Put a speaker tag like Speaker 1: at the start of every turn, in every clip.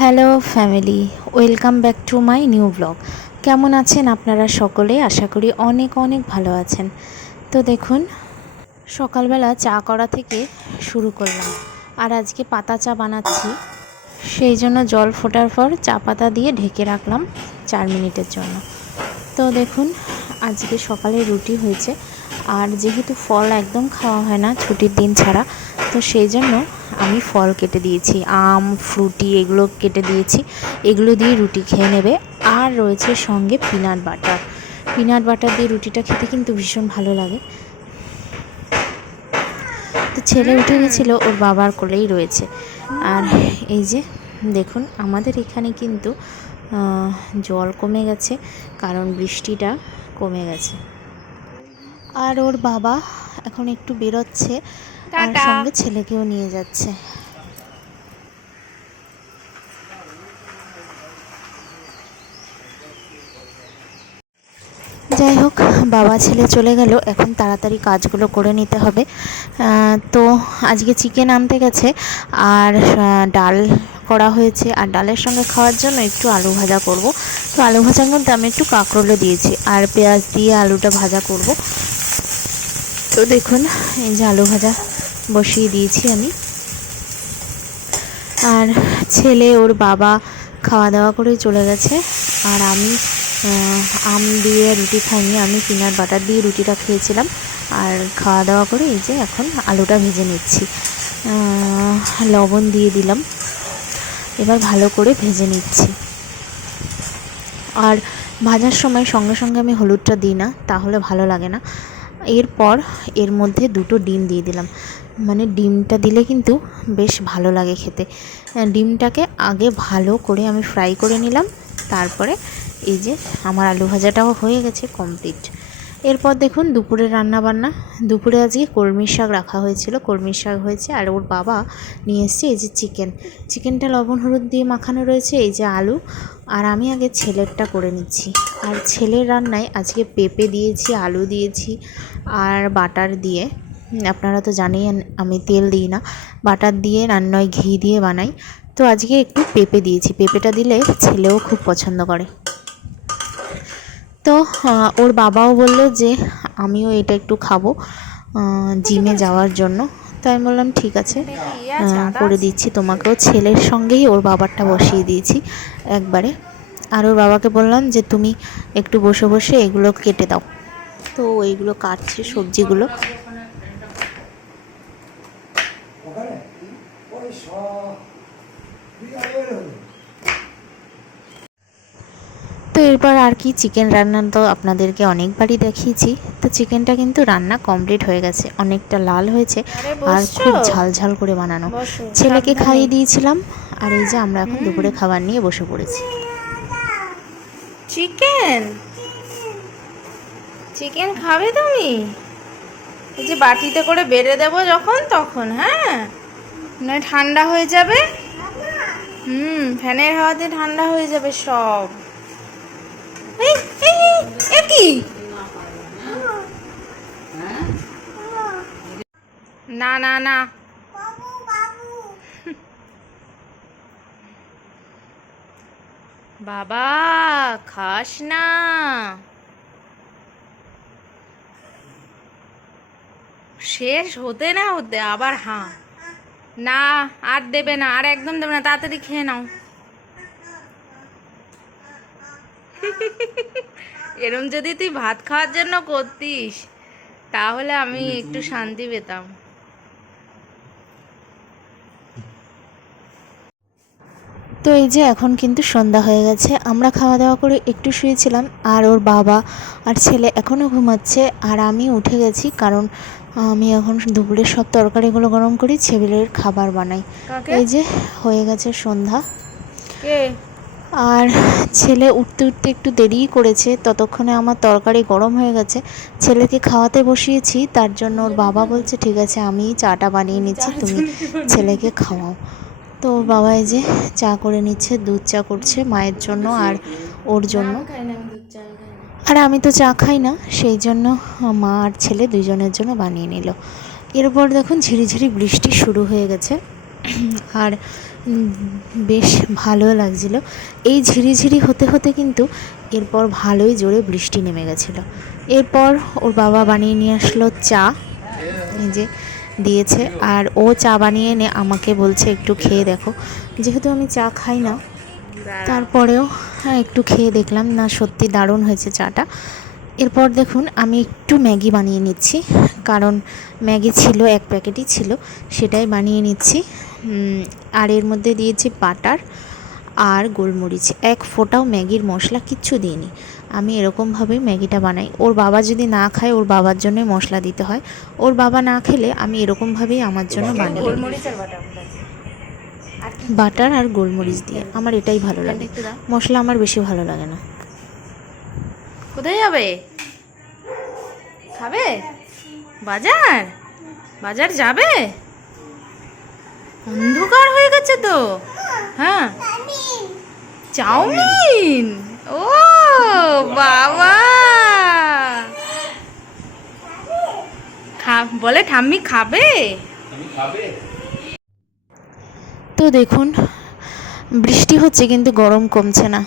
Speaker 1: Hello family, welcome back to my new blog. কেমন আছেন আপনারা সকলে? আশা করি অনেক অনেক ভালো আছেন। তো দেখুন, সকালবেলা চা করা থেকে শুরু করলাম। আর আজকে পাতা চা বানাচ্ছি। সেই জন্য জল ফোটার পর চা পাতা দিয়ে ঢেকে রাখলাম চার মিনিটের জন্য। তো দেখুন, আজকে সকালে রুটি হয়েছে। আর যেহেতু ফল একদম খাওয়া হয় না, ছুটির দিন ছাড়া, তো সেই জন্য আমি ফল কেটে দিয়েছি, আম, ফ্রুটি এগুলো কেটে দিয়েছি। এগুলো দিয়ে রুটি খেয়ে নেবে। আর রয়েছে সঙ্গে পিনাট বাটার পিনাট বাটার দিয়ে রুটিটা খেতে কিন্তু ভীষণ ভালো লাগে। তো ছেলে উঠে গেছিল, ওর বাবার কোলেই রয়েছে। আর এই যে, দেখুন, আমাদের এখানে কিন্তু জল কমে গেছে, কারণ বৃষ্টিটা কমে গেছে। আর ওর বাবা এখন একটু বেরোচ্ছে। আর। সঙ্গে ছেলেকেও নিয়ে যাচ্ছে। যাই হোক বাবা ছেলে চলে গেল। এখন তাড়াতাড়ি কাজগুলো করে নিতে হবে। তো আজকে চিকেন আনতে গেছে আর ডাল করা হয়েছে। আর ডালের সঙ্গে খাওয়ার জন্য একটু আলু ভাজা করব। তো আলু ভাজার মধ্যে আমি একটু কাঁকরোলে দিয়েছি। আর পেঁয়াজ দিয়ে আলুটা ভাজা করব। তো দেখুন, এই যে আলু ভাজা বসিয়ে দিয়েছি আমি। আর ছেলে, ওর বাবা খাওয়া দাওয়া করে চলে গেছে। আর আমি আম দিয়ে রুটি খাইনি, আমি পিনাট বাটার দিয়ে রুটিটা খেয়েছিলাম। আর খাওয়া দাওয়া করে এই যে এখন আলুটা ভেজে নিচ্ছি। লবণ দিয়ে দিলাম। এবার ভালো করে ভেজে নিচ্ছি। আর ভাজার সময় সঙ্গে সঙ্গে আমি হলুদটা দিই না, তাহলে ভালো লাগে না। এরপর এর মধ্যে দুটো ডিম দিয়ে দিলাম। মানে ডিমটা দিলে কিন্তু বেশ ভালো লাগে খেতে। ডিমটাকে আগে ভালো করে আমি ফ্রাই করে নিলাম। তারপরে এই যে আমার আলু ভাজাটাও হয়ে গেছে কমপ্লিট। এরপর দেখুন দুপুরে রান্না বান্না দুপুরে আজকে কলমির শাক রাখা হয়েছিল। কলমির শাক হয়েছে আর ওর বাবা নিয়ে এসছে এই যে চিকেন। চিকেনটা লবণ, হলুদ দিয়ে মাখানো রয়েছে। এই যে আলু আর আমি আগে ছেলেরটা করে নিচ্ছি। আর ছেলের রান্নায় আজকে পেঁপে দিয়েছি, আলু দিয়েছি আর বাটার দিয়ে। আপনারা তো জানেন, আমি তেল দিই না। বাটার দিয়ে রান্নায় ঘি দিয়ে বানাই। তো আজকে একটু পেঁপে দিয়েছি। পেঁপেটা দিলে ছেলেও খুব পছন্দ করে। তো ওর বাবাও বলল যে, আমিও এটা একটু খাব জিমে যাওয়ার জন্য। তো আমি বললাম ঠিক আছে। করে দিচ্ছি তোমাকেও। ছেলের সঙ্গেই ওর বাবারটা বসিয়ে দিয়েছি একবারে। আর ওর বাবাকে বললাম যে তুমি একটু বসে বসে এগুলো কেটে দাও। তো ওইগুলো এইগুলো কাটছে সবজিগুলো। তো এরপর আর কি চিকেন রান্না তো আপনাদেরকে অনেকবারই দেখিয়েছি। তো চিকেনটা কিন্তু রান্না কমপ্লিট হয়ে গেছে অনেকটা লাল হয়েছে আর খুব ঝাল ঝাল করে বানানো। ছেলেকে খাইয়ে দিয়েছিলাম আর এই যে আমরা এখন দুপুরে খাবার নিয়ে বসে পড়েছি।
Speaker 2: চিকেন চিকেন খাবে তুমি? এই যে বাটিতে করে বেড়ে দেবো যখন তখন হ্যাঁ? নয় ঠান্ডা হয়ে যাবে? হুম ফ্যানের হাওয়াতে ঠান্ডা হয়ে যাবে সব। না না না। বাবা, খাস না। শেষ হতে না হতে আবার হ্যাঁ না, আর দেবে না, আর একদম দেবে না, তাড়াতাড়ি খেয়ে নাও। এরম যদি তুই ভাত খাওয়ার জন্য করতিস তাহলে আমি একটু শান্তি পেতাম।
Speaker 1: তো এই যে এখন কিন্তু সন্ধ্যা হয়ে গেছে আমরা খাওয়া দাওয়া করে একটু শুয়েছিলাম আর ওর বাবা আর ছেলে এখনও ঘুমাচ্ছে আর আমি উঠে গেছি কারণ আমি এখন দুপুরের সব তরকারিগুলো গরম করি ছেলের খাবার বানাই। এই যে হয়ে গেছে সন্ধ্যা। আর ছেলে উঠতে উঠতে একটু দেরিই করেছে ততক্ষণে আমার তরকারি গরম হয়ে গেছে। ছেলেকে খাওয়াতে বসিয়েছি তার জন্য ওর বাবা বলছে ঠিক আছে আমি চাটা বানিয়ে নিচ্ছি তুমি ছেলেকে খাওয়াও। তো ওর বাবা এই যে চা করে নিচ্ছে দুধ চা করছে মায়ের জন্য আর ওর জন্য। আর আমি তো চা খাই না সেই জন্য মা আর ছেলে দুজনের জন্য বানিয়ে নিল। এরপর দেখুন ঝিরিঝিরি বৃষ্টি শুরু হয়ে গেছে। আর বেশ ভালো লাগছিল। এই ঝিরিঝিরি হতে হতে কিন্তু এরপর ভালোই জোরে বৃষ্টি নেমে গেছিল। এরপর ওর বাবা বানিয়ে নিয়ে আসলো চা, এই যে দিয়েছে। আর ও চা বানিয়ে এনে আমাকে বলছে, একটু খেয়ে দেখো। যেহেতু আমি চা খাই না, তারপরেও হ্যাঁ একটু খেয়ে দেখলাম, না, সত্যি দারুণ হয়েছে চাটা। এরপর দেখুন, আমি একটু ম্যাগি বানিয়ে নিচ্ছি, কারণ ম্যাগি ছিল, এক প্যাকেটই ছিল, সেটাই বানিয়ে নিচ্ছি। আর এর মধ্যে দিয়েছি বাটার আর গোলমরিচ। এক ফোঁটাও ম্যাগির মশলা কিচ্ছু দিইনি। আমি এরকমভাবেই ম্যাগিটা বানাই। ওর বাবা যদি না খায় ওর বাবার জন্যই মশলা দিতে হয়। ওর বাবা না খেলে আমি এরকমভাবেই আমার জন্য বানাই বাটার আর গোলমরিচ দিয়ে। আমার এটাই ভালো লাগে। মশলা আমার বেশি ভালো লাগে না।
Speaker 2: কোথায় যাবে? খাবে? বাজার? বাজার যাবে? অন্ধকার হয়ে গেছে তো। হ্যাঁ। চাউমিন? ও বাবা। খা বলে ঠাম্মি খাবে?
Speaker 1: তো দেখুন বৃষ্টি হচ্ছে কিন্তু গরম কমছে না।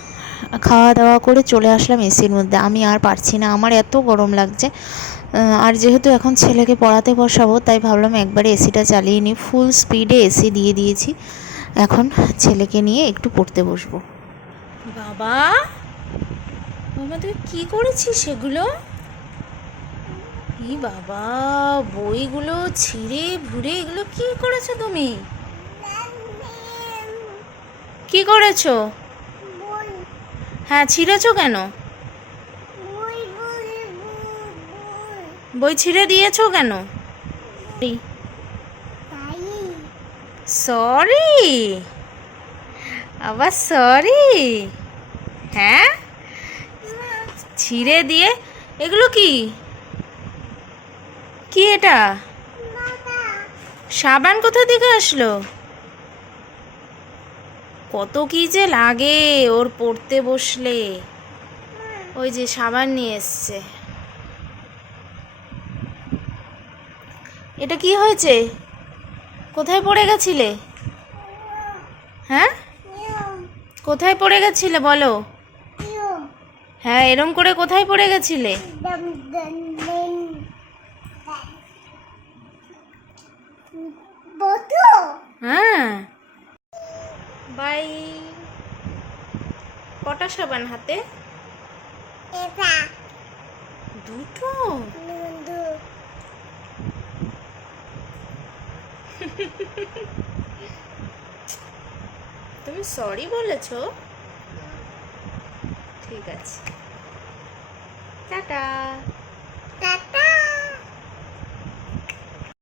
Speaker 1: খাওয়া দাওয়া করে চলে আসলাম এসির মধ্যে। আমি আর পারছি না, আমার এত গরম লাগছে। আর যেহেতু এখন ছেলেকে পড়াতে বসাবো, তাই ভাবলাম একবারে এসিটা চালিয়ে নিই। ফুল স্পিডে এসি দিয়ে দিয়েছি। এখন ছেলেকে নিয়ে একটু পড়তে বসবো।
Speaker 2: বাবা বাবা, তুই কি করেছিস সেগুলো ই বাবা, বইগুলো ছিঁড়ে ভুড়ে, এগুলো কি করেছ তুমি? কি করেছ? হ্যাঁ ছিঁড়েছো কেন? বই ছিঁড়ে দিয়েছ কেন? সরি। আবার সরি। হ্যাঁ? ছিঁড়ে দিয়ে এগুলো কি? কি এটা? সাবান কোথা থেকে আসলো? কত কি যে লাগে ওর পড়তে বসলে। ওই যে সাবান নিয়ে এসছে। এটা কি হয়েছে? কোথায় পড়ে গেছিলে? হ্যাঁ? কোথায় পড়ে গেছিলে বলো? হ্যাঁ এরম করে কোথায় পড়ে গেছিলে? হ্যাঁ। বাই কটা সাবান হাতে? দুটো? তুমি সরি বলেছ? ঠিক আছে। টাটা। টাটা।